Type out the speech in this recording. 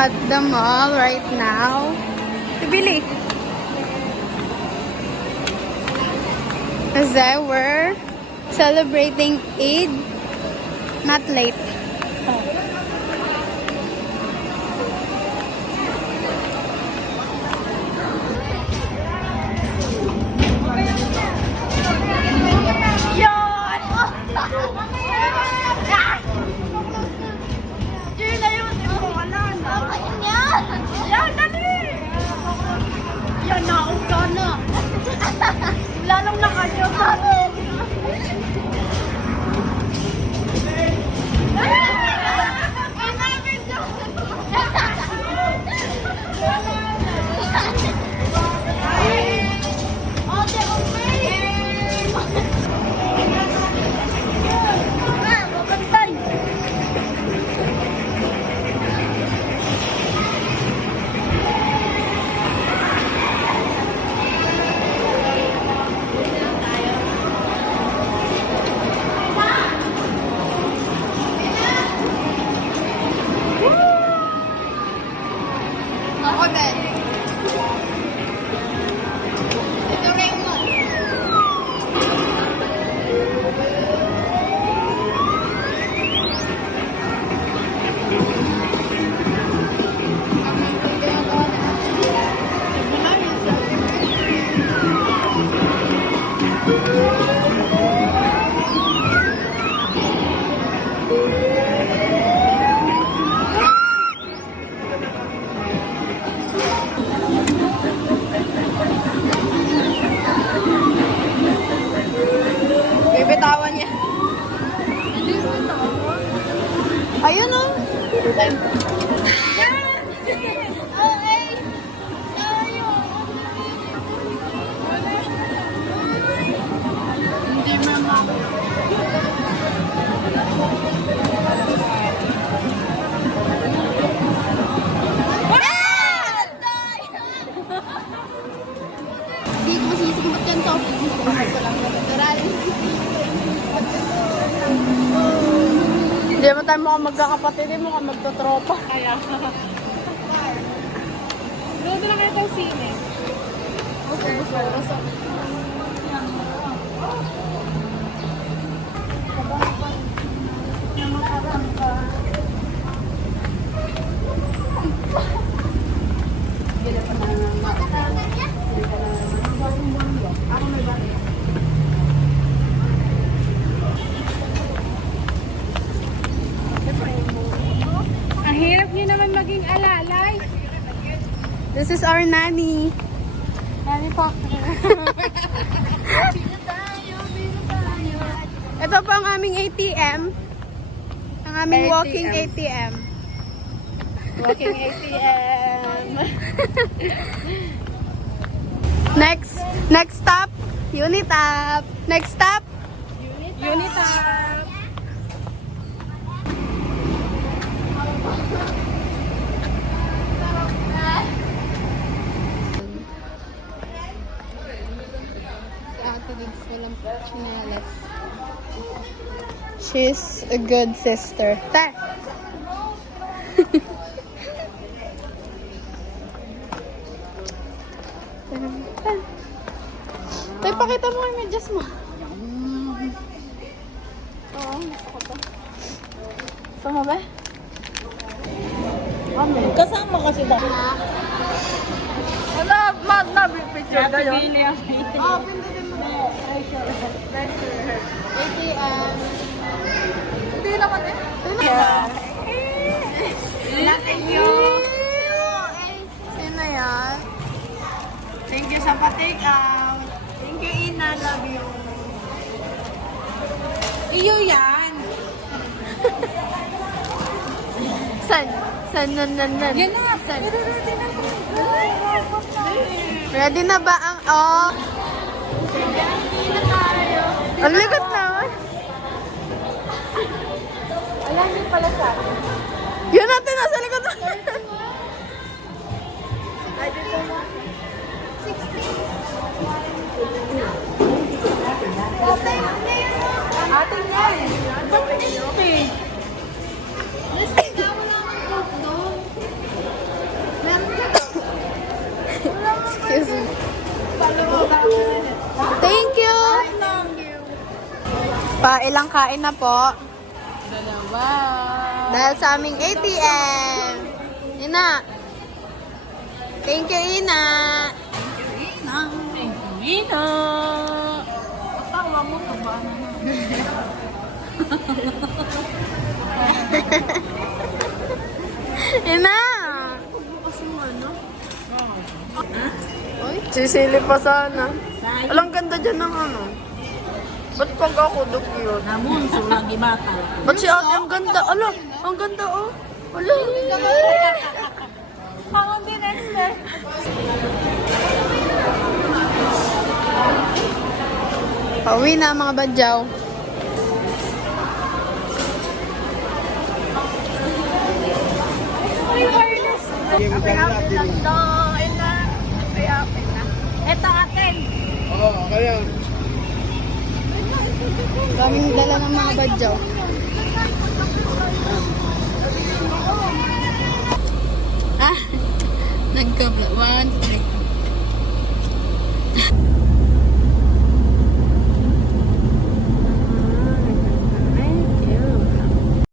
at the mall right now. Bili. As we're celebrating Eid. Not late. Lalong nakayo. Ako din. Ito Raymond. Bibitawan niya. Ayun o. Hindi mama. Hindi ko masisikumot yan to. Ito lang natural. Hindi mo tayo mukhang magkakapatid, hindi mo mukhang magtotropa. Kaya. Load na kayo ng sine. Okay, so. Ang hirap niyo naman maging alalay. This is our nanny. Nanny Park. Ito po ang aming ATM. Ang aming ATM. walking ATM. Walking ATM. Next stop, Unitap. Next stop, Unitap. She's a good sister. Ta. Tay, pakita mo yung medyas mo. Oo, nasa pa. Sama ba? Amen. Kasama kasi ba? Wala, picture na yun. Oh, pindutin mo na. ATM. Hindi naman eh. Thank you. Sino yan? Thank you sa pa-take out. Thank you, Ina. Love you. Iyo yan. San? Nan. Yan na. San? Ready na ba ang... Oh! Ang likot naman. Alam niyo pala sa akin. Yun natin, nasa likod na. Ay, dito mo. 16. Atin yan. Okay. Pa, ilang kain na po? Dalawa. Dahil sa aming ATM. Ina. Thank you, Ina. Thank you, Ina. Tawa mo, taba na. Ina. Kasi mo, ano? Sisilip pa sana. Alang ganda dyan ng ano. Ba't pag ako dugyot? Namun, sulang gibata. Ba't si ate ang ganda? Ala, ang ganda oh. Ala. Ako din, Esther. Pauwi na mga badyaw. Ito atin. Oo, kaya. Daming dala ng mga badyaw. Ah, nagkabla. 1, 2, 3.